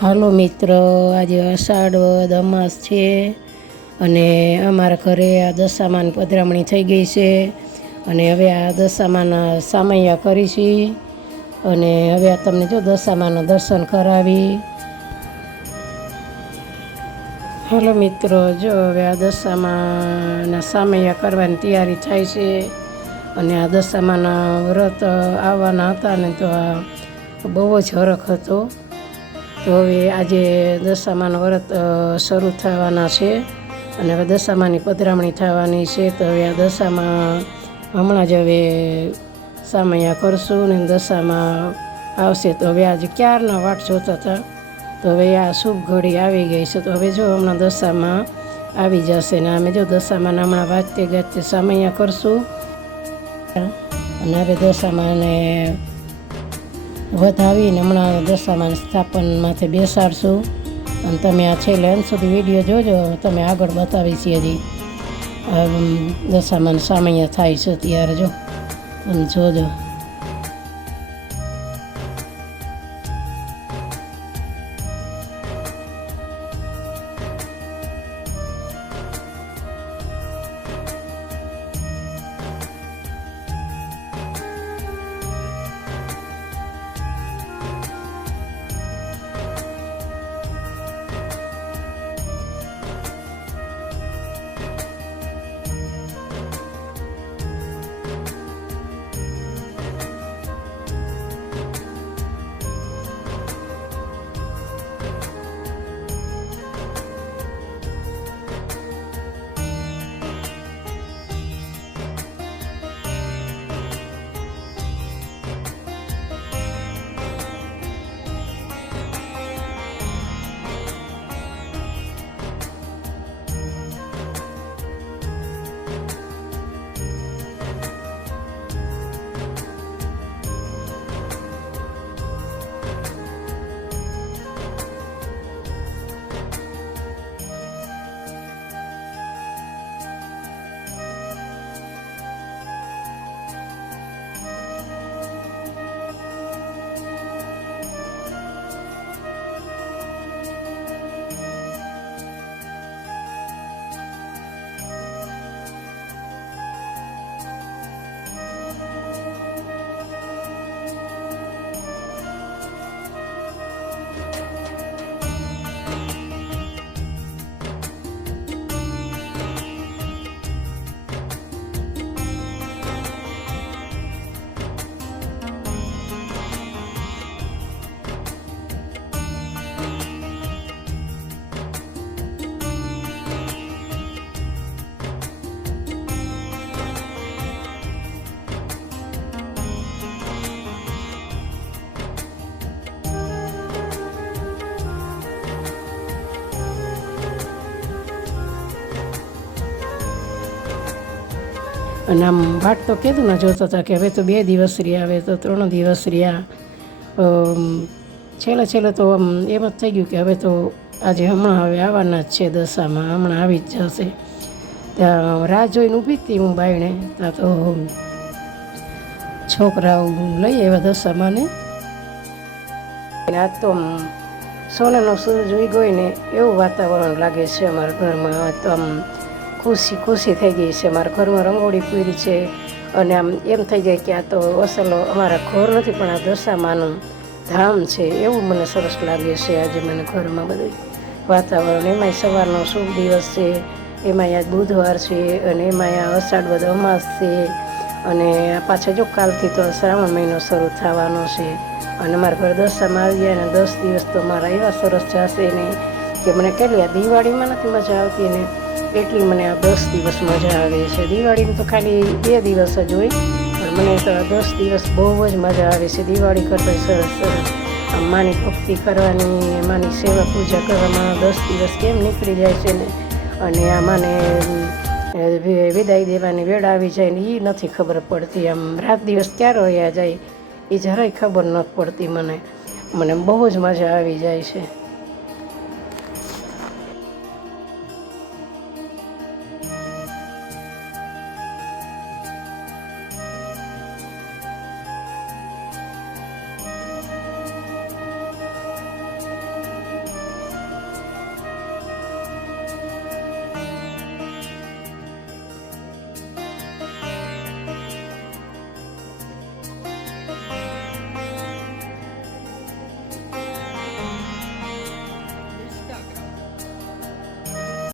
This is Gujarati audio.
હાલો મિત્રો, આજે અષાઢ અમાસ છે અને અમારા ઘરે આ દશામાની પધરામણી થઈ ગઈ છે અને હવે આ દશામાના સામૈયા કરીશી અને હવે આ તમને જો દશામાના દર્શન કરાવી. હાલો મિત્રો, જો હવે આ દશામાના સામૈયા કરવાની તૈયારી થાય છે અને આ દશામાના વ્રત આવવાના હતા ને તો આ બહુ જ હરખ હતો. તો હવે આજે દશામાના વ્રત શરૂ થવાના છે અને હવે દશામાની પધરામણી થવાની છે. તો હવે આ દશામાં હમણાં જ હવે સામૈયા કરશું ને દશામાં આવશે. તો હવે આજે ક્યારના વાટ જોતા હતા, તો હવે આ શુભ ઘડી આવી ગઈ છે. તો હવે જો હમણાં દશામાં આવી જશે ને અમે જો દશામાં હમણાં વાંચતે ગાજતે સામૈયા કરશું અને હવે દશામાને વધાવીને હમણાં દશામાન સ્થાપનમાંથી બેસાડશું. અને તમે આ છેલ્લે અંત સુધી વિડીયો જોજો, તમે આગળ બતાવી છીએ હજી દશામાન સામૈયા થાય છે ત્યારે જો તમે જોજો. અને આમ વાટ તો કીધું ને જોતા હતા કે હવે તો 2 દિવસ રહ્યા, હવે તો 3 દિવસ રહ્યા. છેલ્લે તો આમ એમ જ થઈ ગયું કે હવે તો આજે હમણાં હવે આવવાના જ છે દશામાં, હમણાં આવી જ જશે. ત્યાં રાહ જોઈને ઊભી હતી હું બાયણે, ત્યાં તો છોકરાઓ લઈ આવ્યા દશામાને. આજ તો સોનાનો સૂરજ ઉગ્યો ને એવું વાતાવરણ લાગે છે અમારા ઘરમાં. આજ તો આમ ખુશી થઈ ગઈ છે. અમારા ઘરમાં રંગોળી પૂરી છે અને આમ એમ થઈ જાય કે આ તો અસલ અમારા ઘર નથી પણ આ દશામાનું ધામ છે એવું મને સરસ લાગે છે આજે મને ઘરમાં બધું વાતાવરણ. એમાંય સવારનો શુભ દિવસ છે, એમાંય આજ બુધવાર છે અને એમાંય અષાઢ અમાસ છે અને પાછા જો કાલથી તો શ્રાવણ મહિનો શરૂ થવાનો છે અને અમારા ઘર દશામાં આવી ગયા ને 10 દિવસ તો મારા એવા સરસ જશે ને કે મને કેટલી આ દિવાળીમાં નથી મજા આવતી ને એટલી મને આ 10 દિવસ મજા આવે છે. દિવાળીમાં તો ખાલી 2 દિવસ જ હોય પણ મને તો 10 દિવસ બહુ જ મજા આવે છે. દિવાળી કરતાં સરસ આમ માની ભક્તિ કરવાની, માની સેવા પૂજા કરવામાં 10 દિવસ કેમ નીકળી જાય છે ને અને આ માને વિદાય દેવાની વેળ આવી જાય ને એ નથી ખબર પડતી. આમ રાત દિવસ ક્યારે વયા જાય એ જરાય ખબર નથી પડતી. મને બહુ જ મજા આવી જાય છે.